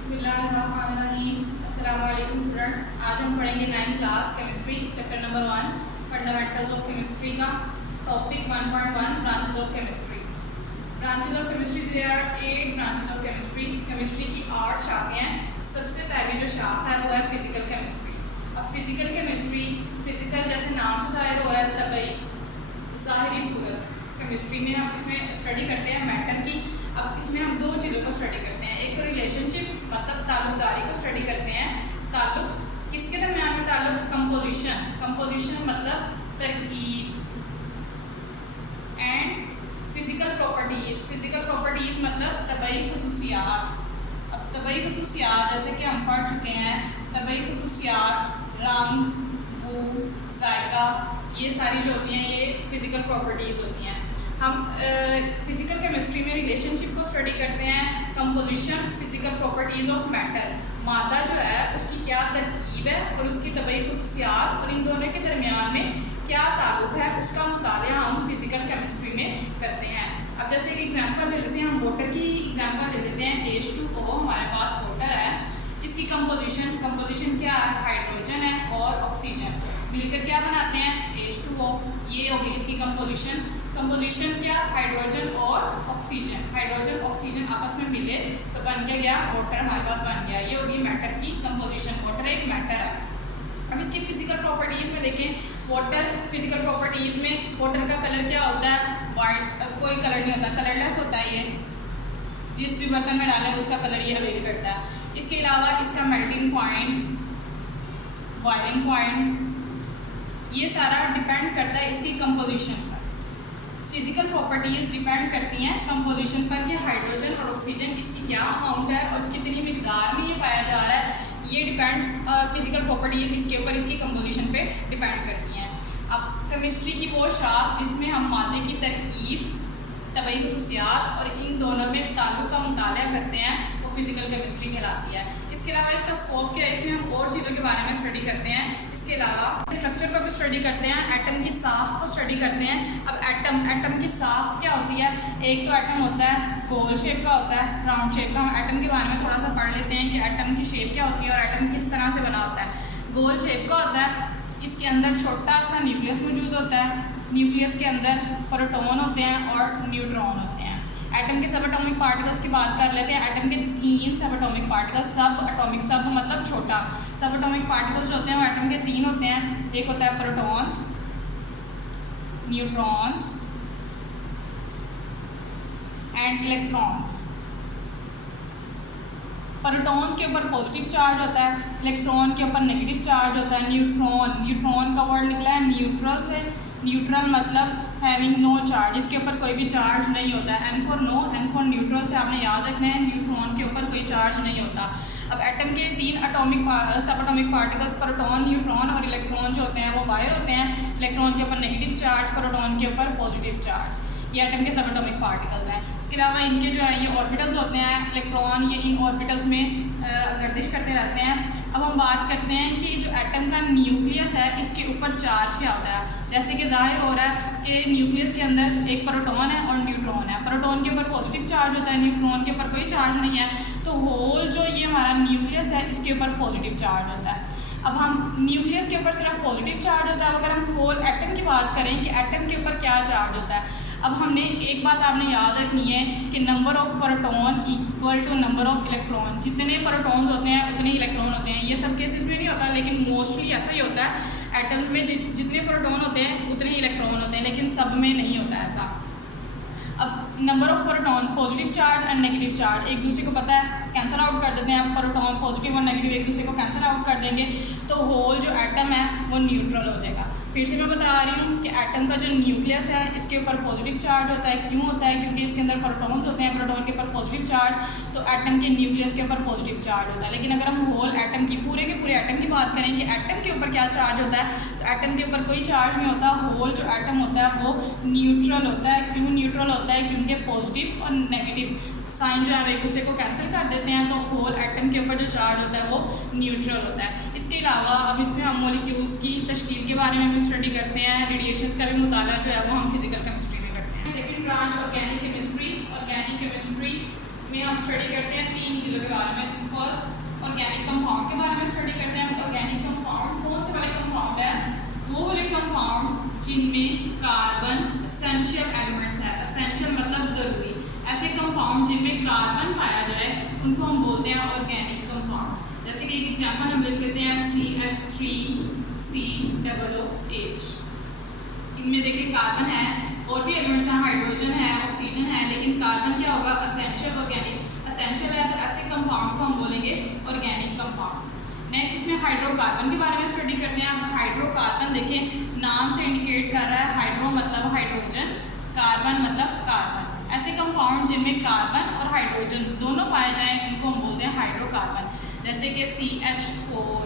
बिस्मिल्लाहिर्रहमानिर्रहीम। अस्सलाम वालेकुम स्टूडेंट्स। आज हम पढ़ेंगे 9th class chemistry chapter number 1 fundamentals of chemistry का topic 1.1 branches of chemistry. Branches of chemistry there are 8 branches of chemistry. Chemistry की 8 शाखें हैं। सबसे पहली जो शाख है वो है फिजिकल केमिस्ट्री। अब फिजिकल केमिस्ट्री, फिजिकल जैसे नाम से ज़ाहिर हो रहा है तबई ज़ाहिरी सूरत केमिस्ट्री में हम इसमें स्टडी करते हैं मैटर की। अब इसमें हम दो चीज़ों को स्टडी करते हैं, एक तो रिलेशनशिप मतलब ताल्लुकदारी को स्टडी करते हैं। ताल्लुक किसके दरमियान में ताल्लुक? कंपोजिशन, कंपोजिशन मतलब तरकीब। And physical properties, physical properties मतलब तबई खसूसियात। अब तबई खसूसियात जैसे कि हम पढ़ चुके हैं, तबई खसूसियात रंग, बू, जायका, ये सारी जो होती हैं ये फिजिकल प्रॉपर्टीज़ होती हैं। हम फिजिकल केमिस्ट्री में रिलेशनशिप को स्टडी करते हैं, composition, physical properties of matter, मादा जो है उसकी क्या तरकीब है और उसकी तबई खसूसियात और इन दोनों के दरमियान में क्या ताल्लुक है उसका मुतालिया हम फिजिकल केमिस्ट्री में करते हैं। अब जैसे एक एग्जांपल ले लेते हैं, हम वाटर की एग्जांपल ले लेते हैं। H2O हमारे पास वाटर है, इसकी कंपोजिशन, कंपोजिशन क्या है? हाइड्रोजन है और ऑक्सीजन मिलकर क्या बनाते हैं? H2O। ये होगी इसकी कंपोजिशन। कंपोजिशन क्या? हाइड्रोजन और ऑक्सीजन, हाइड्रोजन ऑक्सीजन आपस में मिले तो बन के गया वाटर, हमारे पास बन गया। ये होगी मैटर की कंपोजिशन। वाटर एक मैटर है। अब इसकी फिजिकल प्रॉपर्टीज़ में देखें, वाटर फिजिकल प्रॉपर्टीज़ में वाटर का कलर क्या होता है? वाइट, कोई कलर नहीं होता, कलरलेस होता है। ये जिस भी बर्तन में डाले उसका कलर ये अवेल करता है। इसके अलावा इसका मेल्टिंग पॉइंट, बॉइलिंग पॉइंट, ये सारा डिपेंड करता है इसकी कंपोजिशन पर। फिजिकल प्रॉपर्टीज़ डिपेंड करती हैं कंपोजिशन पर कि हाइड्रोजन और ऑक्सीजन इसकी क्या अमाउंट है और कितनी मिकदार में ये पाया जा रहा है। ये डिपेंड फिजिकल प्रॉपर्टीज़ इसके ऊपर इसकी कंपोजिशन पे डिपेंड करती हैं। अब केमिस्ट्री की वो शाख जिसमें हम मादे की तरकीब, तबई खसूसियात और इन दोनों में ताल्लुक का मुतालिया करते हैं वो फिजिकल केमिस्ट्री कहलाती है। इसके अलावा इसका स्कोप क्या है? इसमें हम और चीज़ों के बारे में स्टडी करते हैं। इसके अलावा स्ट्रक्चर को भी स्टडी करते हैं, एटम की साख्त को स्टडी करते हैं। अब एटम की साख्त क्या होती है? एक तो एटम होता है गोल शेप का, होता है राउंड शेप का। हम एटम के बारे में थोड़ा सा पढ़ लेते हैं कि एटम की शेप क्या होती है और एटम किस तरह से बना होता है। गोल शेप का होता है, इसके अंदर छोटा सा न्यूक्लियस मौजूद होता है। न्यूक्लियस के अंदर प्रोटॉन होते हैं और न्यूट्रॉन होते हैं। एटम के सब एटॉमिक पार्टिकल्स की बात कर लेते हैं। एटम के 3 सब एटॉमिक पार्टिकल्स, सब एटॉमिक, सब मतलब छोटा, सब एटॉमिक पार्टिकल्स होते हैं वो एटम के 3 होते हैं। एक होता है protons, neutrons and electrons. Protons के ऊपर पॉजिटिव चार्ज होता है, इलेक्ट्रॉन के ऊपर नेगेटिव चार्ज होता है। न्यूट्रॉन, न्यूट्रॉन का वर्ड निकला है न्यूट्रल से। न्यूट्रल मतलब हैविंग नो चार्ज, इसके ऊपर कोई भी चार्ज नहीं होता है। N for no, N for neutral से आपने याद रखना है, न्यूट्रॉन के ऊपर कोई चार्ज नहीं होता। अब एटम के 3 सब एटॉमिक पार्टिकल्स प्रोटॉन, न्यूट्रॉन और इलेक्ट्रॉन जो होते हैं वो बाहर होते हैं। इलेक्ट्रॉन के ऊपर नेगेटिव चार्ज, प्रोटॉन के ऊपर पॉजिटिव चार्ज। ये एटम के सब एटॉमिक पार्टिकल्स हैं। इसके अलावा इनके जो है ये ऑर्बिटल्स होते हैं, इलेक्ट्रॉन ये इन ऑर्बिटल्स में गर्दिश करते रहते हैं। अब हम बात करते हैं कि जो एटम का न्यूक्लियस है इसके ऊपर चार्ज क्या होता है। जैसे कि जाहिर हो रहा है कि न्यूक्लियस के अंदर एक प्रोटॉन है और न्यूट्रॉन है। प्रोटॉन के ऊपर पॉजिटिव चार्ज होता है, न्यूट्रॉन के ऊपर कोई चार्ज नहीं है। तो होल जो ये हमारा न्यूक्लियस है इसके ऊपर पॉजिटिव चार्ज होता है। अब हम न्यूक्लियस के ऊपर सिर्फ पॉजिटिव चार्ज होता है। अगर हम होल एटम की बात करें कि एटम के ऊपर क्या चार्ज होता है, अब हमने एक बात आपने याद रखनी है कि number of proton equal to number of electron. जितने प्रोटॉन्स होते हैं उतने ही इलेक्ट्रॉन होते हैं। ये सब केसेस में नहीं होता लेकिन मोस्टली ऐसा ही होता है। एटम्स में जितने प्रोटॉन होते हैं उतने ही इलेक्ट्रॉन होते हैं, लेकिन सब में नहीं होता ऐसा। अब number of proton, positive charge and negative charge एक दूसरे को पता है, कैंसिल आउट कर देते हैं। प्रोटॉन पॉजिटिव और नेगेटिव एक दूसरे को कैंसिल आउट कर देंगे तो होल जो एटम है वो न्यूट्रल हो जाएगा। फिर से मैं बता रही हूँ कि एटम का जो न्यूक्लियस है इसके ऊपर पॉजिटिव चार्ज होता है। क्यों होता है? क्योंकि इसके अंदर प्रोटॉन्स होते हैं, प्रोटॉन के ऊपर पॉजिटिव चार्ज, तो एटम के न्यूक्लियस के ऊपर पॉजिटिव चार्ज होता है। लेकिन अगर हम होल एटम की, पूरे के पूरे एटम की बात करें कि एटम के ऊपर क्या चार्ज होता है, तो एटम के ऊपर कोई चार्ज नहीं होता। होल जो एटम होता है वो न्यूट्रल होता है। क्यों न्यूट्रल होता है? क्योंकि पॉजिटिव और नेगेटिव साइन जो है एक दूसरे को कैंसिल कर देते हैं, तो होल एटम के ऊपर जो चार्ज होता है वो न्यूट्रल होता है। इसके अलावा अब इसमें हम मॉलिक्यूल्स की तश्कील के बारे में भी स्टडी करते हैं। रेडिएशंस का भी मुताला जो है वो हम फिजिकल केमिस्ट्री में करते हैं। Second branch organic chemistry. Organic chemistry में हम स्टडी करते हैं 3 चीज़ों के बारे में। फर्स्ट एसेंशियल एलिमेंट्स है। एसेंशियल मतलब ज़रूरी। ऐसे कंपाउंड जिनमें कार्बन पाया जाए उनको हम बोलते हैं ऑर्गेनिक कंपाउंड्स। जैसे कि एक एग्जांपल हम लिख लेते हैं CH3COOH। इनमें देखिए कार्बन है, और भी एलिमेंट्स हैं, हाइड्रोजन है, ऑक्सीजन है, लेकिन कार्बन क्या होगा? Essential organic. एसेंशियल है तो ऐसे कंपाउंड को हम बोलेंगे ऑर्गेनिक कंपाउंड। नेक्स्ट इसमें हाइड्रोकार्बन के बारे में स्टडी करते हैं। अब हाइड्रोकार्बन देखिए नाम से इंडिकेट कर रहा है, हाइड्रो मतलब हाइड्रोजन, कार्बन मतलब कार्बन। ऐसे कंपाउंड जिनमें कार्बन और हाइड्रोजन दोनों पाए जाएं इनको हम बोलते हैं हाइड्रोकार्बन। जैसे कि CH4,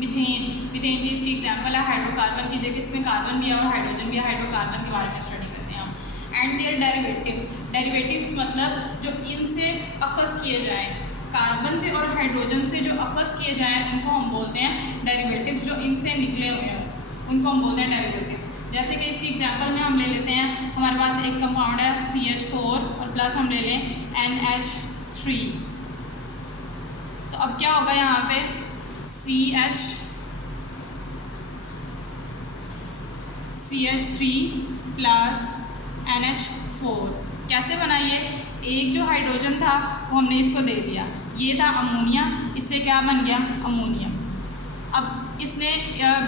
मीथेन। मीथेन भी इसकी एग्जांपल है हाइड्रोकार्बन की। देखिए इसमें कार्बन भी है और हाइड्रोजन भी है। हाइड्रोकार्बन के बारे में स्टडी करते हैं हम। And there derivatives. डेरिवेटिव्स मतलब जो इनसे अखज़ किए जाएँ, कार्बन से और हाइड्रोजन से जो अखज़ किए जाएँ उनको हम बोलते हैं डेरिवेटिव्स। जो इनसे निकले हुए हैं उनको हम बोलते हैं डेरिवेटिव्स। जैसे कि इसकी एग्जांपल में हम ले लेते हैं, हमारे पास एक कंपाउंड है CH4 और प्लस हम ले लें NH3। तो अब क्या होगा यहाँ पे? CH3 प्लस NH4 कैसे बना? ये एक जो हाइड्रोजन था वो हमने इसको दे दिया, ये था अमोनिया, इससे क्या बन गया? अमोनियम। अब इसने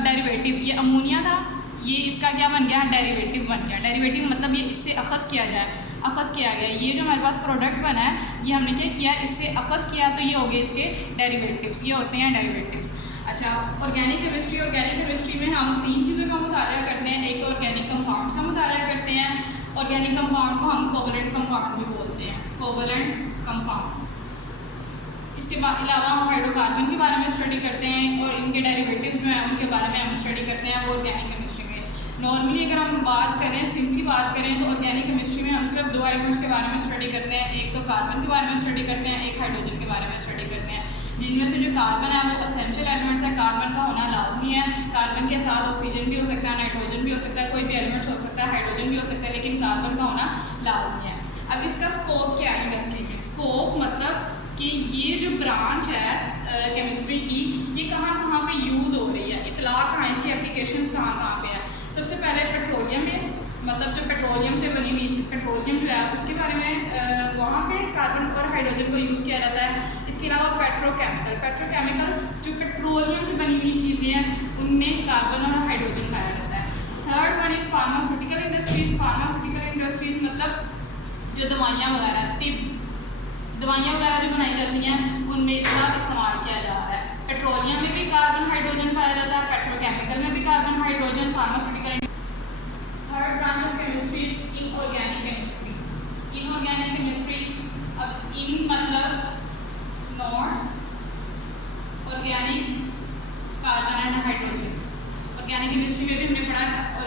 डेरिवेटिव, ये अमोनिया था, ये इसका क्या बन गया? डेरिवेटिव बन गया। डेरिवेटिव मतलब ये इससे अखज़ किया जाए, अखज़ किया गया। ये जो हमारे पास प्रोडक्ट बना है ये हमने क्या किया? इससे अखज़ किया, तो ये हो गए इसके डेरिवेटिव्स। ये होते हैं डेरिवेटिव्स। अच्छा, ऑर्गेनिक केमिस्ट्री। ऑर्गेनिक केमिस्ट्री में हम 3 चीज़ों का मुताला करते हैं। एक तो ऑर्गेनिक कंपाउंड का मुताला करते हैं। ऑर्गेनिक कंपाउंड को हम कोवलेंट कंपाउंड भी बोलते हैं, कोवलेंट कंपाउंड। इसके अलावा हम हाइड्रोकार्बन के बारे में स्टडी करते हैं और इनके डेरिवेटिव्स जो हैं उनके बारे में हम स्टडी करते हैं ऑर्गेनिक केमिस्ट्री में। नॉर्मली अगर हम बात करें, सिंपली बात करें, तो ऑर्गेनिक केमिस्ट्री में हम सिर्फ 2 एलिमेंट्स के बारे में स्टडी करते हैं। एक तो कार्बन के बारे में स्टडी करते हैं, एक हाइड्रोजन के बारे में स्टडी करते हैं। जिनमें से जो कार्बन है वो एसेंशियल एलिमेंट्स है, कार्बन का होना लाजमी है। कार्बन के साथ ऑक्सीजन भी हो सकता है, नाइट्रोजन भी हो सकता है, कोई भी एलिमेंट्स हो सकता है, हाइड्रोजन भी हो सकता है, लेकिन कार्बन का होना लाजमी है। अब इसका स्कोप क्या है इंडस्ट्री में? स्कोप मतलब कि ये जो ब्रांच है केमिस्ट्री की, ये कहाँ कहाँ पे यूज़ हो रही है, इतला कहाँ, इसकी एप्लीकेशंस कहाँ कहाँ पे है। सबसे पहले पेट्रोलियम में, मतलब जो पेट्रोलियम से बनी हुई पेट्रोलियम जो है उसके बारे में वहाँ पे कार्बन और हाइड्रोजन को यूज़ किया जाता है। इसके अलावा पेट्रोकेमिकल, पेट्रोकेमिकल जो पेट्रोलियम से बनी हुई चीज़ें हैं उनमें कार्बन और हाइड्रोजन पाया जाता है। Third one is pharmaceutical industries. Pharmaceutical industries मतलब जो दवाइयाँ वगैरह, दवाइयाँ वगैरह जो बनाई जाती हैं उनमें इसका इस्तेमाल किया जा रहा है। पेट्रोलियम में भी कार्बन हाइड्रोजन पाया जाता है, पेट्रोकेमिकल में भी carbon hydrogen, pharmaceutical. Third branch of chemistry is inorganic chemistry. Inorganic chemistry, अब इन मतलब not, organic carbon and hydrogen. Organic chemistry में भी हमने पढ़ा है, और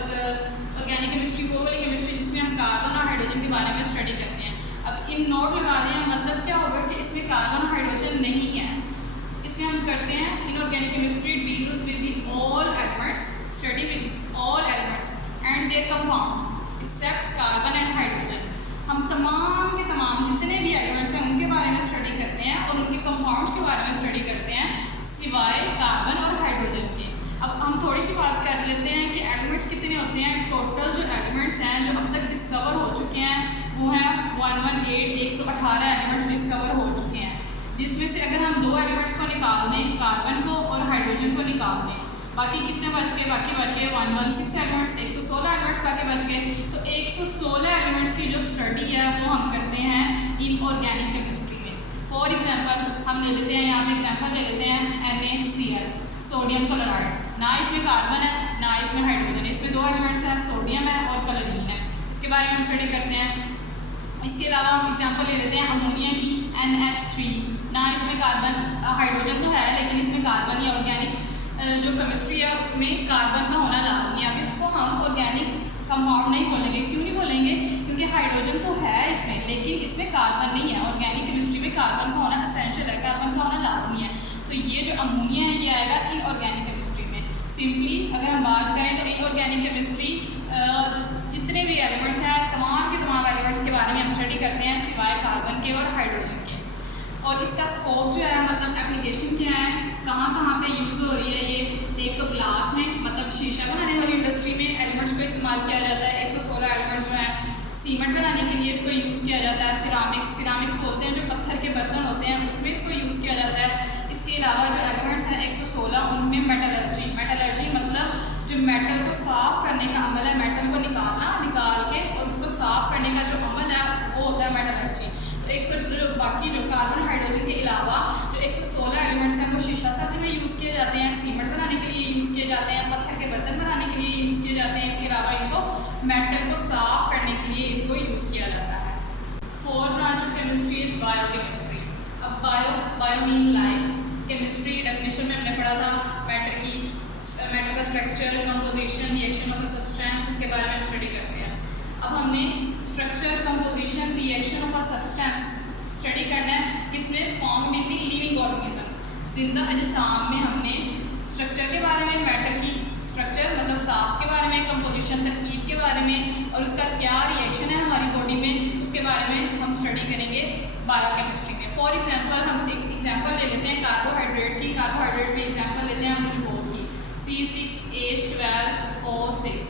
ऑर्गेनिक केमिस्ट्री वो वाली केमिस्ट्री जिसमें हम कार्बन और हाइड्रोजन के बारे में स्टडी करते हैं। अब इन नोट लगा दें, मतलब क्या होगा कि इसमें कार्बन और हाइड्रोजन नहीं है। इसमें हम करते हैं inorganic chemistry deals with the all elements, study with all elements and their compounds except carbon and hydrogen. हम तमाम के तमाम जितने भी एलिमेंट्स हैं उनके बारे में स्टडी करते हैं और उनके कंपाउंड्स के बारे में स्टडी करते हैं सिवाय कार्बन और हाइड्रोजन के। अब हम थोड़ी सी बात कर लेते हैं कि एलिमेंट्स कितने होते हैं। टोटल जो एलिमेंट्स हैं जो अब तक डिस्कवर हो चुके हैं वो हैं 118 एलिमेंट्स डिस्कवर हो चुके हैं, जिसमें से अगर हम 2 एलिमेंट्स को निकाल दें, कार्बन को और हाइड्रोजन को निकाल दें, बाकी कितने बच गए? बाकी बच गए 116 एलिमेंट्स, 116 एलिमेंट्स बाकी बच गए। तो 116 एलिमेंट्स की जो स्टडी है वो हम करते हैं इनऑर्गेनिक केमिस्ट्री में। फॉर एग्जांपल हम ले लेते हैं, यहाँ पे एग्जांपल ले लेते हैं NaCl, सोडियम क्लोराइड। ना इसमें कार्बन है ना इसमें हाइड्रोजन है, इसमें 2 एलिमेंट्स हैं, सोडियम है और क्लोरीन है। इसके बारे में हम स्टडी करते हैं। इसके अलावा हम एग्जांपल ले लेते हैं अमोनिया की, NH3। ना इसमें कार्बन, हाइड्रोजन तो है लेकिन इसमें कार्बन या ऑर्गेनिक जो केमिस्ट्री है उसमें कार्बन का होना लाजमी है। अब इसको हम ऑर्गेनिक कंपाउंड नहीं बोलेंगे। क्यों नहीं बोलेंगे? क्योंकि हाइड्रोजन तो है इसमें लेकिन इसमें कार्बन नहीं है। ऑर्गेनिक केमिस्ट्री में कार्बन का होना एसेंशियल है, कार्बन का होना लाजमी है। तो ये जो अमोनिया है ये आएगा इनऑर्गेनिक केमिस्ट्री में। सिंपली अगर हम बात करें तो इनऑर्गेनिक केमिस्ट्री जितने भी एलिमेंट्स हैं तमाम के तमाम एलिमेंट्स के बारे में हम स्टडी करते हैं सिवाय कार्बन के और हाइड्रोजन के। और इसका स्कोप जो है मतलब एप्लीकेशन क्या है, कहाँ कहाँ पे यूज़ हो रही है ये। एक तो ग्लास में, मतलब शीशा बनाने वाली इंडस्ट्री में एलिमेंट्स को इस्तेमाल किया जाता है। 116 एलिमेंट्स जो हैं। सीमेंट बनाने के लिए इसको यूज़ किया जाता है। सिरामिक्स बोलते हैं, जो पत्थर के बर्तन होते हैं उसमें इसको यूज़ किया जाता है। इसके अलावा जो एलिमेंट्स हैं 116, उनमें मेटलर्जी मतलब जो मेटल को साफ़ करने का अमल है, मेटल को निकाल के और उसको साफ़ करने का जो अमल है वो होता है मेटलर्जी। तो बाकी जो कार्बन हाइड्रोजन के अलावा जो 116 एलिमेंट्स हैं वो शीशा साजी में यूज़ किए जाते हैं, सीमेंट बनाने के लिए यूज़ किए जाते हैं, पत्थर के बर्तन बनाने के लिए यूज़ किए जाते हैं। इसके अलावा इनको मेटल को साफ़ करने के लिए इसको यूज़ किया जाता है। 4th branch of chemistry is biochemistry. अब bio mean life. Chemistry definition में हमने पढ़ा था मैटर का structure, composition, reaction of a substance, इसके बारे में हम स्टडी करते हैं। अब हमने structure, composition, reaction of a substance study करना है, किसमें? Found in the living organisms, जिंदा अजसाम में। हमने स्ट्रक्चर के बारे में, मैटर की स्ट्रक्चर मतलब साफ के बारे में, कंपोजिशन तरकीब के बारे में, और उसका क्या रिएक्शन है हमारी बॉडी में, उसके बारे में हम स्टडी करेंगे बायोकेमिस्ट्री में। फॉर एग्जांपल हम एक एग्जांपल ले लेते हैं कार्बोहाइड्रेट की। कार्बोहाइड्रेट में एग्जांपल लेते हैं हम ग्लूकोज की, C6H12O6।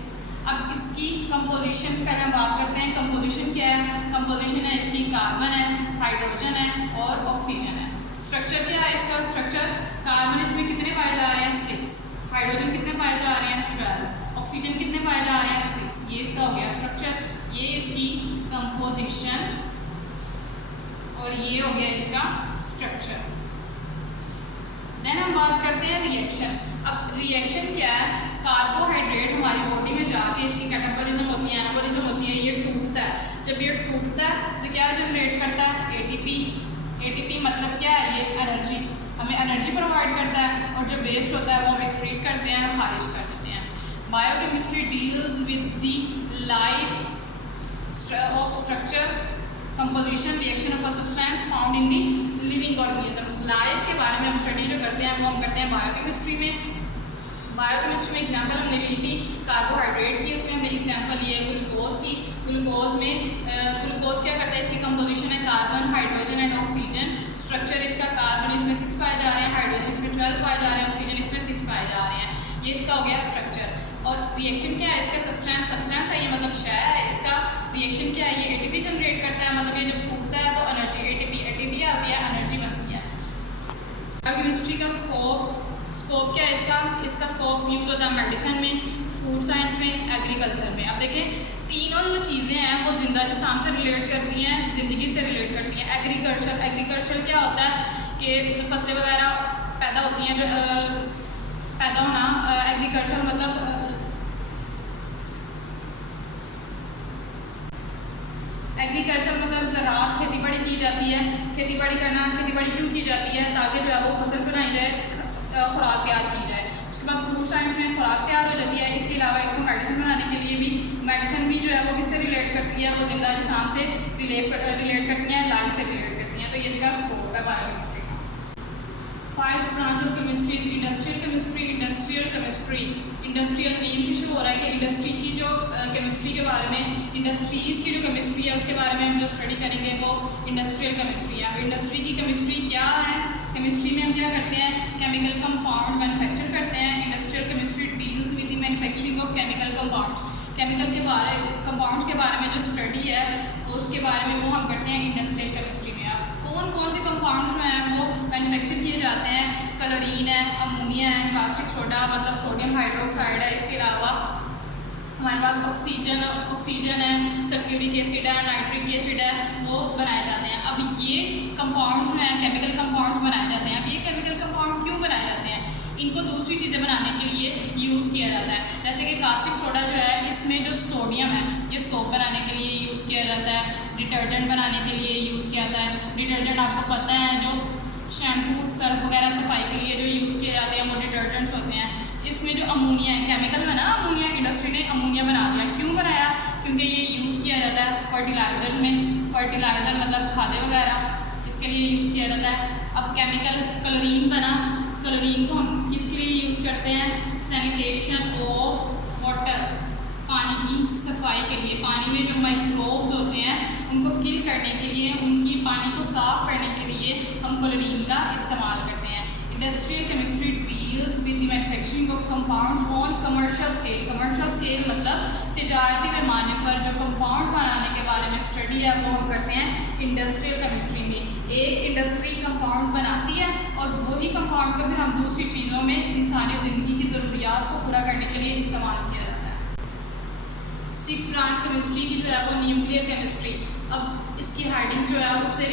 अब इसकी कंपोजिशन पहले हम बात करते हैं। कंपोजिशन क्या है? कंपोजिशन है इसकी कार्बन है, हाइड्रोजन है और ऑक्सीजन है। स्ट्रक्चर क्या है इसका? स्ट्रक्चर कार्बन इसमें कितने पाए जा रहे हैं? 6। हाइड्रोजन कितने पाए जा रहे हैं? 12। ऑक्सीजन कितने पाए जा रहे हैं? 6। ये इसका हो गया स्ट्रक्चर, ये इसकी कंपोजिशन, और ये हो गया इसका स्ट्रक्चर। देन हम बात करते हैं रिएक्शन। अब रिएक्शन क्या है? कार्बोहाइड्रेट हमारी बॉडी में जाके इसकी कैटाबॉलिज्म होती है, एनाबॉलिज्म होती है, ये टूटता है। जब ये टूटता है तो क्या जनरेट करता है? ATP। ATP मतलब क्या है? ये एनर्जी, हमें एनर्जी प्रोवाइड करता है, और जो वेस्ट होता है वो हम एक्सक्रीट करते हैं, खारिज कर देते हैं। Biochemistry deals with the life of structure, composition, reaction of a substance found in the living organisms. Life के बारे में हम स्टडी जो करते हैं वो हम करते हैं बायोकेमिस्ट्री में। बायोकेमिस्ट्री में एग्जांपल हमने ली थी कार्बोहाइड्रेट की, उसमें हमने एग्जांपल लिए ग्लूकोज की। ग्लूकोज में ग्लूकोज क्या करता है? इसकी कंपोजिशन है carbon, hydrogen and oxygen. Structure इसका कार्बन इसमें 6 पाए जा रहे हैं, हाइड्रोजन इसमें 12 पाए जा रहे हैं, ऑक्सीजन इसमें 6 पाए जा रहे हैं। ये इसका हो गया स्ट्रक्चर। और रिएक्शन क्या है इसका? सब्सटेंस है ये, मतलब शय है। इसका रिएक्शन क्या है? ये ATP जनरेट करता है, मतलब ये जब टूटता है तो एनर्जी ATP आती है, एनर्जी बनती है। बायोकेमिस्ट्री का स्कोप क्या है इसका स्कोप यूज़ होता है मेडिसिन में, फूड साइंस में, एग्रीकल्चर में। अब देखें तीनों जो चीज़ें हैं वो जिंदा जिस्म से रिलेट करती हैं, ज़िंदगी से रिलेट करती हैं। एग्रीकल्चर क्या होता है कि फसलें वगैरह पैदा होती हैं, जो पैदा होना। एग्रीकल्चर मतलब ज़राअत, खेती बाड़ी की जाती है। खेती बाड़ी क्यों की जाती है? ताकि जो है वो फसल बनाई जाए, खुराक तैयार की जाए। उसके बाद फूड साइंस में खुराक तैयार हो जाती है। इसके अलावा इसको मेडिसिन बनाने के लिए भी, मेडिसिन भी जो है वो किससे रिलेट करती है? वो जिंदा जिस्म से रिलेट करती हैं, लाइफ से रिलेट करती हैं। तो ये इसका स्कोप है बायोकेमिस्ट्री का। 5th branch of chemistry is industrial chemistry. Industrial name से शो हो रहा है कि इंडस्ट्री की जो केमिस्ट्री के बारे में, इंडस्ट्रीज़ की जो केमिस्ट्री है उसके बारे में हम जो स्टडी करेंगे वो इंडस्ट्रियल केमिस्ट्री है। इंडस्ट्री की केमिस्ट्री क्या है? केमिस्ट्री में हम क्या करते हैं? केमिकल कंपाउंड मैन्युफैक्चर करते हैं। Industrial chemistry deals with the manufacturing of chemical compounds. Compounds के बारे में जो स्टडी है उसके बारे में वो हम करते हैं इंडस्ट्रियल केमिस्ट्री में। अब कौन से कंपाउंड्स जो हैं वो मैन्युफैक्चर किए जाते हैं? क्लोरीन है, अमोनिया है, कास्टिक सोडा मतलब सोडियम हाइड्रोक्साइड है। इसके अलावा हमारे पास ऑक्सीजन है, सल्फ्यूरिक एसिड है, नाइट्रिक एसिड है, वो बनाए जाते हैं। अब ये कंपाउंड्स जो हैं केमिकल कंपाउंड्स बनाए जाते हैं। अब ये केमिकल कंपाउंड क्यों बनाए जाते हैं? इनको दूसरी चीज़ें बनाने के लिए यूज़ किया जाता है। जैसे कि कास्टिक सोडा जो है, इसमें जो सोडियम है ये सोप बनाने के लिए यूज़ किया जाता है, डिटर्जेंट बनाने के लिए यूज़ किया जाता है। डिटर्जेंट आपको पता है जो शैम्पू, सर्फ वगैरह सफाई के लिए जो यूज़ किए जाते हैं वो डिटर्जेंट्स होते हैं। इसमें जो अमोनिया है, केमिकल बना अमोनिया, इंडस्ट्री ने अमोनिया बना दिया। क्यों बनाया? क्योंकि ये यूज़ किया जाता है फर्टिलाइज़र में। फर्टिलाइज़र मतलब खादें वगैरह, इसके लिए यूज़ किया जाता है। अब केमिकल क्लोरीन बना, क्लोरीन को हम किसके लिए यूज़ करते हैं? सैनिटेशन ऑफ वाटर, पानी की सफाई के लिए। पानी में जो माइक्रोब्स होते हैं उनको किल करने के लिए, उनकी पानी को साफ़ करने के लिए हम क्लोरीन का इस्तेमाल करते हैं। Industrial chemistry deals with the manufacturing of compounds on commercial scale. Commercial scale मतलब तिजारती पैमाने पर जो कंपाउंड बनाने के बारे में स्टडी है वो हम करते हैं इंडस्ट्रियल केमिस्ट्री में। एक इंडस्ट्री कंपाउंड बनाती है और वही कंपाउंड को फिर हम दूसरी चीज़ों में इंसानी ज़िंदगी की ज़रूरियात को पूरा करने के लिए इस्तेमाल किया जाता है। 6 ब्रांच केमिस्ट्री की जो है वो न्यूक्लियर केमिस्ट्री। अब इसकी हेडिंग जो है उससे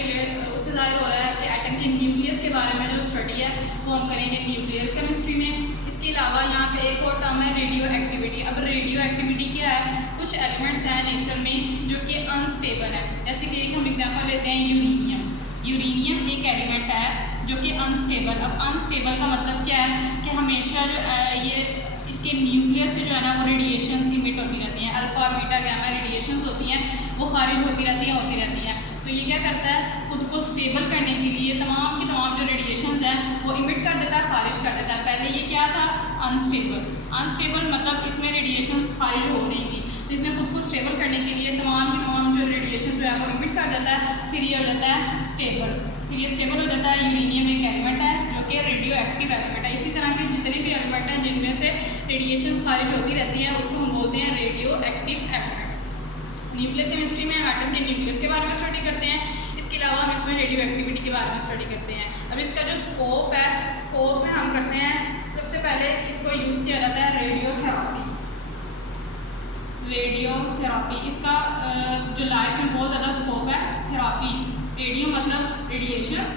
ज़ाहिर हो रहा है कि एटम के न्यूक्लियस के बारे में जो स्टडी है वो हम करेंगे न्यूक्लियर केमिस्ट्री में। इसके अलावा यहाँ पे एक और टर्म है रेडियो एक्टिविटी। अब रेडियो एक्टिविटी क्या है? कुछ एलिमेंट्स हैं नेचर में जो कि अनस्टेबल है। जैसे कि एक हम एग्जांपल लेते हैं यूरेनियम। यूरेनियम एक एलिमेंट है जो कि अनस्टेबल। अब अनस्टेबल का मतलब क्या है कि हमेशा जो ये इसके न्यूक्लियस से जो है ना वो रेडिएशंस इमिट होती रहती हैं। अल्फा बीटा गामा रेडिएशंस होती हैं वो खारिज होती रहती हैं। तो ये क्या करता है? खुद को स्टेबल करने के लिए तमाम की तमाम जो रेडिएशंस हैं वो इमिट कर देता है, खारिज कर देता है। पहले ये क्या था? अनस्टेबल मतलब इसमें रेडिएशंस खारिज हो रही थी, तो इसने खुद को स्टेबल करने के लिए तमाम की तमाम जो रेडिएशन जो है वो इमिट कर देता है। फिर ये हो जाता है स्टेबल। फिर ये स्टेबल हो जाता है। यूरेनियम एक एलिमेंट है जो कि रेडियो एक्टिव एलिमेंट है। इसी तरह के जितने भी एलिमेंट हैं जिनमें से रेडिएशंस खारिज होती रहती हैं उसको हम बोलते हैं radio active element. Nuclear chemistry में हम एटम के न्यूक्लियस के बारे में स्टडी करते हैं। इसके अलावा हम इसमें रेडियो एक्टिविटी के बारे में स्टडी करते हैं। अब इसका जो स्कोप में हम करते हैं, सबसे पहले इसको यूज़ किया जाता है रेडियोथेरापी। इसका जो लाइफ में बहुत ज़्यादा स्कोप है। थेरापी, रेडियो मतलब रेडिएशंस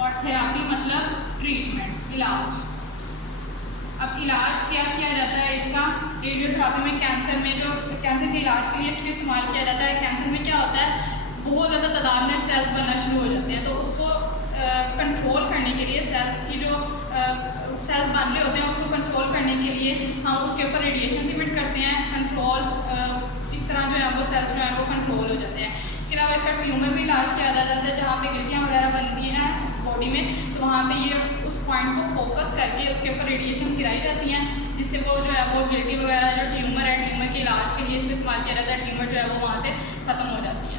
और थेरापी मतलब ट्रीटमेंट, इलाज। अब इलाज क्या किया जाता है इसका? रेडियोथेरापी में कैंसर के इलाज के लिए इसको इस्तेमाल किया जाता है। कैंसर में क्या होता है? बहुत ज़्यादा तादाद में सेल्स बनना शुरू हो जाते हैं, तो उसको कंट्रोल करने के लिए सेल्स बन रहे होते हैं उसको कंट्रोल करने के लिए हम उसके ऊपर रेडिएशन इमिट करते हैं। इस तरह जो है वो सेल्स जो है वो कंट्रोल हो जाते हैं। इसके अलावा इसका ट्यूमर में इलाज किया जाता है। जहाँ पे गिल्टियाँ वगैरह बनती हैं बॉडी में, तो वहाँ पे ये उस पॉइंट को फोकस करके उसके ऊपर रेडिएशन गिराई जाती हैं, जिससे वो जो है वो गिल्टी वगैरह जो ट्यूमर है, ट्यूमर के इलाज के लिए इसको इस्तेमाल किया जाता है। ट्यूमर जो है वो वहाँ से ख़त्म हो जाती है।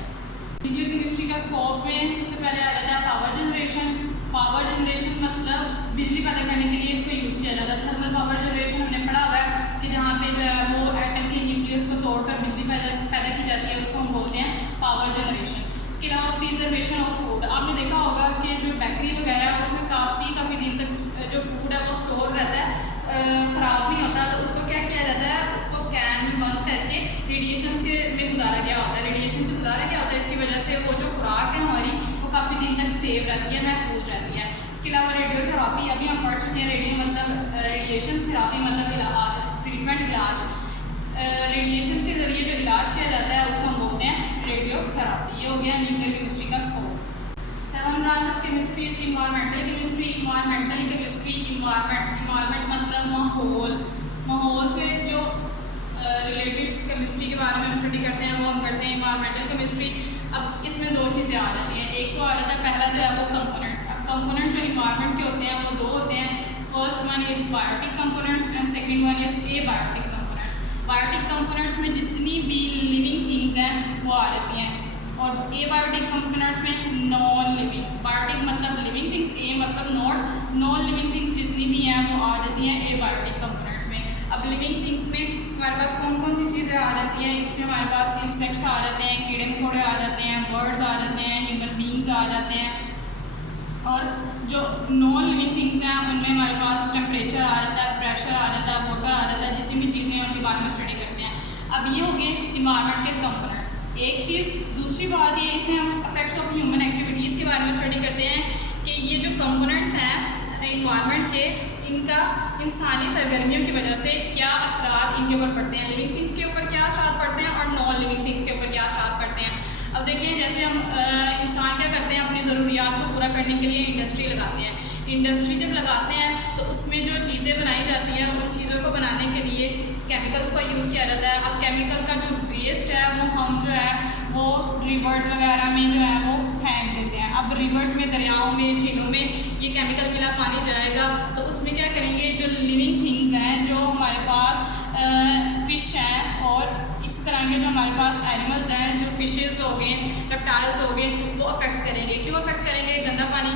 न्यूक्लियर केमिस्ट्री का स्कोप में सबसे पहले आ जाता है पावर जनरेशन मतलब बिजली पैदा करने के लिए इसको यूज़ किया जाता है। थर्मल पावर जनरेशन हमने पढ़ा हुआ है कि जहाँ पे जो है वो एटम के न्यूक्लियस को तोड़कर बिजली पैदा की जाती है, उसको हम बोलते हैं पावर जनरेशन। इसके अलावा प्रिजर्वेशन ऑफ फूड। आपने देखा होगा कि जो बेकरी वगैरह है उसमें काफ़ी दिन तक जो फूड है वो स्टोर रहता है, ख़राब नहीं होता। तो उसको क्या किया जाता है? उसको कैन में बंद करके रेडिएशन में गुजारा गया होता है। रेडिएशन से गुजारा गया होता है, इसकी वजह से वो जो खुराक है हमारी वो काफ़ी दिन तक सेव रहती है, महफूज रहती है। इसके अलावा रेडियोथेरापी अभी हम पढ़ चुके हैं। रेडियो मतलब रेडिएशन, थेरापी मतलब ट्रीटमेंट, इलाज। रेडिएशन के ज़रिए जो इलाज किया जाता है उसको हम बोलते हैं रेडियोथेरापी। ये हो गया न्यूक्लियर केमिस्ट्री का scope. 7 branch of chemistry is environmental chemistry. Environment मतलब माहौल से जो रिलेटेड केमिस्ट्री के बारे में हम स्टडी करते हैं वो हम करते हैं इन्वायरमेंटल केमिस्ट्री। अब इसमें दो चीज़ें आ जाती हैं। एक तो आ जाता है पहला जो है वो कंपोनेंट्स। अब कंपोनेंट्स जो इन्वायरमेंट के होते हैं वो दो होते हैं। First one is biotic components and second one is abiotic components. Biotic components में जितनी भी लिविंग थिंग्स हैं वो आ जाती हैं, और एबायोटिक कंपोनेंट्स में नॉन लिविंग। बायोटिक मतलब लिविंग थिंग्स, ए मतलब नॉन लिविंग थिंग्स जितनी भी हैं वो आ जाती हैं एबायोटिक कंपोनेंट्स में। अब लिविंग थिंग्स में हमारे पास कौन सी चीज़ें आ जाती हैं? इसमें हमारे पास इंसेक्ट्स आ जाते हैं, कीड़े मकोड़े आ जाते हैं, बर्ड्स आ जाते हैं, ह्यूमन बींग्स आ जाते हैं। और जो नॉन लिविंग थिंग्स हैं उनमें हमारे पास टेम्परेचर आ जाता है, प्रेशर आ जाता है, वाटर आ जाता है, जितनी भी चीज़ें हैं उनके बारे में स्टडी करते हैं। अब ये हो गए इन्वायरमेंट के कंपोनेंट्स, एक चीज़। दूसरी बात ये, इसमें हम इफेक्ट्स ऑफ ह्यूमन एक्टिविटीज़ के बारे में स्टडी करते हैं कि ये जो कंपोनेंट्स हैं इन्वायरमेंट के, इनका इंसानी सरगर्मियों की वजह से क्या असरात इनके ऊपर पड़ते हैं, लिविंग थिंग्स के ऊपर क्या असरात पड़ते हैं और नॉन लिविंग थिंग्स के ऊपर क्या असरात पड़ते हैं। अब देखिए, जैसे हम इंसान क्या करते हैं, अपनी ज़रूरियात को पूरा करने के लिए इंडस्ट्री लगाते हैं। इंडस्ट्री जब लगाते हैं तो उसमें जो चीज़ें बनाई जाती हैं उन चीज़ों को बनाने के लिए केमिकल्स का यूज़ किया जाता है। अब केमिकल का जो वेस्ट है वो हम जो है वो रिवर्स वगैरह में जो है वो फेंक देते हैं। अब रिवर्स में, दरियाओं में, झीलों में ये केमिकल मिला पानी जाएगा, तो उसमें क्या करेंगे, जो लिविंग थिंग्स हैं, जो हमारे पास फ़िश हैं और इस तरह के जो हमारे पास एनिमल्स हैं, जो फिशेस हो गए, रेप्टाइल्स हो गए, वो अफेक्ट करेंगे। क्यों अफेक्ट करेंगे? गंदा पानी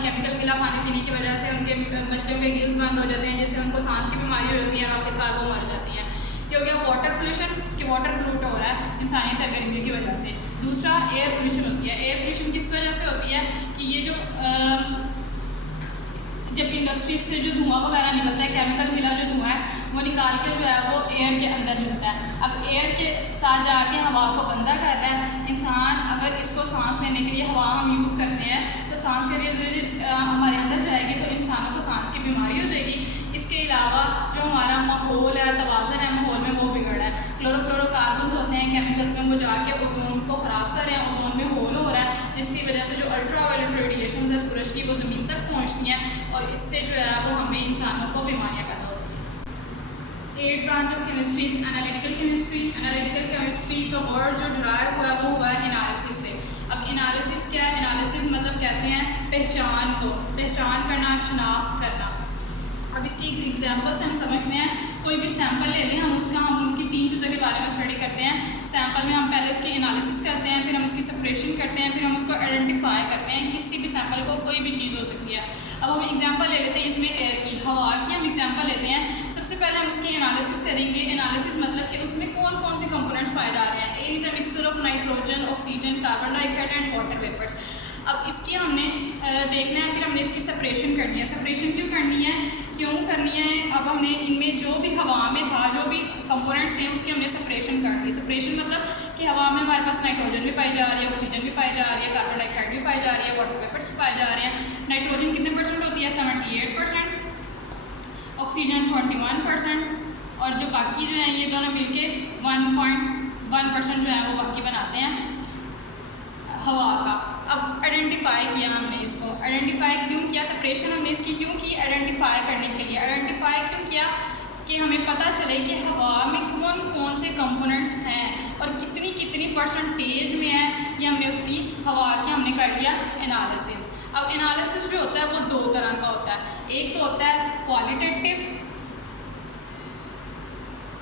मिला पानी पीने की वजह से उनके मछलियों के गिल्स बंद हो जाते हैं, जिससे उनको सांस की बीमारी हो जाती है और आखिरकार वो मर जाती हैं। ये हो गया वाटर पोल्यूशन कि वाटर पोल्यूट हो रहा है इंसानी सरगर्मियों की वजह से। दूसरा एयर पोल्यूशन होती है। एयर पोल्यूशन किस वजह से होती है कि ये जो जब इंडस्ट्रीज से जो धुआं वगैरह निकलता है, केमिकल मिला जो धुआं है वो निकाल के जो है वो एयर के अंदर मिलता है। अब एयर के साथ जाके हवा को गंदा कर रहा है। इंसान अगर इसको सांस लेने के लिए हवा हम यूज़ करते हैं तो सांस के जरिए हमारे अंदर जाएगी तो इंसानों को सांस की बीमारी हो जाएगी। इसके अलावा जो हमारा माहौल है, तवाज़ुन है माहौल में, वो बिगड़ रहा है। क्लोरोफ्लोरोकार्बन्स होते हैं केमिकल्स में, वो जाके ओजोन को ख़राब कर रहे हैं, ओजोन में होल हो रहा है, जिसकी वजह से जो अल्ट्रावायलेट रेडिएशन है सूरज की वो ज़मीन तक पहुँचती हैं और इससे जो है वो हमें इंसानों को बीमारियाँ पैदा होती हैं। 8 branch of chemistry is analytical chemistry. Analytical chemistry का वर्ड जो डिराइव हुआ है वो हुआ है एनालिसिस से। अब एनालिसिस क्या है? एनालिसिस मतलब कहते हैं पहचान को, पहचान करना, शनाख्त करना। अब इसकी एग्जांपल से हम समझते हैं। कोई भी सैंपल ले लें, हम उनकी 3 चीज़ों के बारे में स्टडी करते हैं। सैंपल में हम पहले उसकी एनालिसिस करते हैं, फिर हम उसकी सेपरेशन करते हैं, फिर हम उसको आइडेंटिफाई करते हैं। किसी भी सैंपल को कोई भी चीज़ हो सकती है। अब हम एग्जांपल ले लेते हैं इसमें एयर की, हवा की हम एग्जांपल लेते हैं। सबसे पहले हम उसकी एनालिसिस करेंगे। एनालिसिस मतलब कि उसमें कौन कौन से कंपोनेंट्स पाए जा रहे हैं। Air is a mixture of nitrogen, oxygen, carbon dioxide and water vapours. अब इसकी हमने देखना है, फिर हमने इसकी सेपरेशन करनी है। सेपरेशन क्यों करनी है? अब हमने इनमें जो भी हवा में था, जो भी कंपोनेंट्स हैं उसकी हमने सेपरेशन कर दी। सेपरेशन मतलब कि हवा में हमारे पास नाइट्रोजन भी पाई जा रही है, ऑक्सीजन भी पाई जा रही है, कार्बन डाइऑक्साइड भी पाई जा रही है, वाटर वेपर्स भी पाए जा रहे हैं। नाइट्रोजन कितने परसेंट होती है? 78%, ऑक्सीजन 21% और जो बाकी जो है ये दोनों मिलके 1.1% जो है वो बाकी बनाते हैं हवा का। अब आइडेंटिफाई किया हमने इसको। आइडेंटिफाई क्यों किया? सेपरेशन हमने इसकी क्यों की? आइडेंटिफाई करने के लिए। आइडेंटिफाई क्यों किया? कि हमें पता चले कि हवा में कौन कौन से कंपोनेंट्स हैं और कितनी कितनी परसेंटेज में है। ये हमने उसकी हवा की हमने कर लिया एनालिसिस। अब एनालिसिस जो होता है वो 2 तरह का होता है। एक तो होता है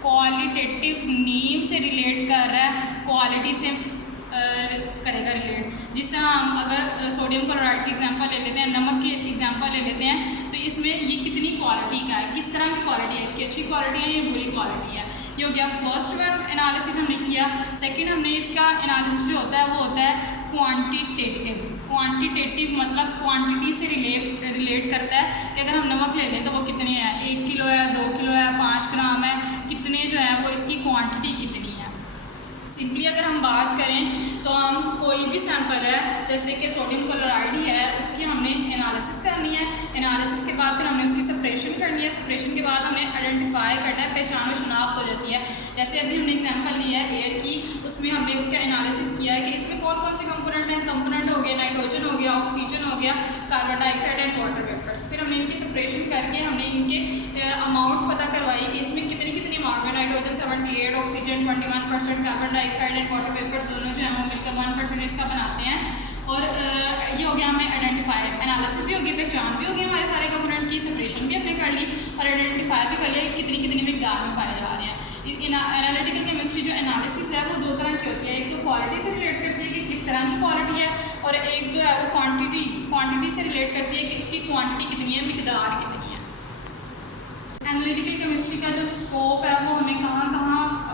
क्वालिटेटिव नेम से रिलेट कर रहा है, क्वालिटी से करेगा रिलेट। जिससे हम अगर सोडियम क्लोराइड की एग्जांपल ले लेते हैं, नमक की एग्जांपल ले लेते हैं, तो इसमें ये कितनी क्वालिटी का है, किस तरह की क्वालिटी है, इसकी अच्छी क्वालिटी है या बुरी क्वालिटी है। ये हो गया फर्स्ट वन एनालिसिस हमने किया। सेकंड हमने इसका एनालिसिस जो होता है वो होता है क्वांटिटेटिव। क्वांटिटेटिव मतलब क्वांटिटी से रिलेट करता है कि अगर हम नमक ले लें तो वो कितनी है, 1 किलो है, 2 किलो है, 5 ग्राम है, कितने जो है वो इसकी क्वांटिटी कितनी है। सिंपली अगर हम बात करें तो हम कोई भी सैंपल है जैसे कि सोडियम क्लोराइड ही है, उसकी हमने एनालिसिस करनी है। एनालिसिस के बाद फिर हमने उसकी सेपरेशन करनी है। सेपरेशन के बाद हमने आइडेंटिफाई करना है, पहचान और शनाख्त हो जाती है। जैसे अभी हमने एग्जांपल लिया है एयर की, उसमें हमने उसका एनालिसिस किया है कि इसमें कौन कौन से कंपोनेंट हैं। कंपोनेंट हो गया नाइट्रोजन हो गया, ऑक्सीजन हो गया, carbon dioxide and water vapours. फिर हमने इनकी सेपरेशन करके हमने इनके अमाउंट पता करवाई कि इसमें कितनी कितनी अमाउंट में nitrogen 78, oxygen 21%, carbon dioxide and water vapours दोनों जो है वो मिलकर 1% इसका बनाते हैं। और ये हो गया हमें आइडेंटिफाई, एनालिसिस भी हो गई, पहचान भी हो गई हमारे सारे कंपोनेंट की, सेपरेशन भी हमने कर ली और आइडेंटिफाई भी कर लिया कि कितनी कितनी मिकदार में पाए जा रहे हैं। एनालिटिकल केमिस्ट्री जो एनालिसिस है वो 2 तरह की होती है। एक तो क्वालिटी से रिलेट करती है कि किस तरह की क्वालिटी है, और एक जो है वो क्वांटिटी से रिलेट करती है कि उसकी क्वांटिटी कितनी है, मिकदार कितनी है। एनालिटिकल केमिस्ट्री का जो स्कोप है वो हमें कहाँ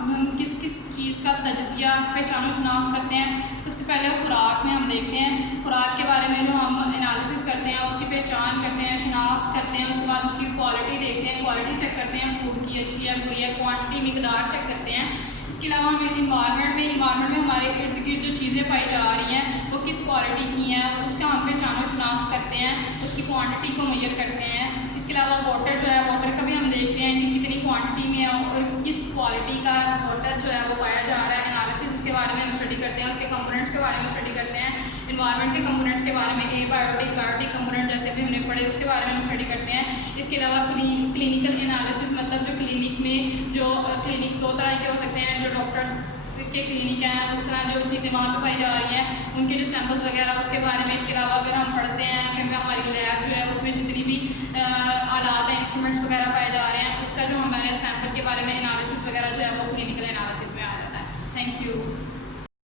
हम किस किस चीज़ का तजज़िया, पहचान और शनाख्त करते हैं। सबसे पहले खुराक में हम देखते हैं, खुराक के बारे में जो हम एनालिसिस करते हैं, उसकी पहचान करते हैं, शनाख्त करते हैं। उसके बाद उसकी क्वालिटी देखते हैं, क्वालिटी चेक करते हैं, फूड की अच्छी है बुरी है, क्वांटिटी मिकदार चेक करते हैं। इसके अलावा हम इन्वायरमेंट में हमारे इर्द गिर्द जो चीज़ें पाई जा रही हैं वो किस क्वालिटी की हैं, उसका हम पहचान और शनाख्त करते हैं, उसकी क्वांटिटी को मेजर करते हैं। इसके अलावा वाटर जो है, वाटर का भी हम देखते हैं कि कितनी क्वांटिटी में है और किस क्वालिटी का वाटर जो है वो पाया जा रहा है। एनालिसिस के बारे में हम स्टडी करते हैं, उसके कंपोनेंट्स के बारे में स्टडी करते हैं। इन्वायरमेंट के कंपोनेंट्स के बारे में बायोटिक कंपोनेंट जैसे भी हमने पढ़े उसके बारे में हम स्टडी करते हैं। इसके अलावा क्लिनिकल एनालिसिस मतलब जो क्लिनिक में जो क्लिनिक 2 तरह के हो सकते हैं, जो डॉक्टर्स के क्लिनिक हैं उस तरह जो चीज़ें वहाँ पे पाई जा रही हैं उनके जो सैंपल्स वगैरह उसके बारे में। इसके अलावा अगर हम पढ़ते हैं कि हमारी लैब जो है उसमें जितनी भी आलात हैं, इंस्ट्रूमेंट्स वगैरह पाए जा रहे हैं, उसका जो हमारे सैंपल के बारे में एनालिसिस वगैरह जो है वो क्लिनिकल एनालिसिस में आ जाता है। Thank you.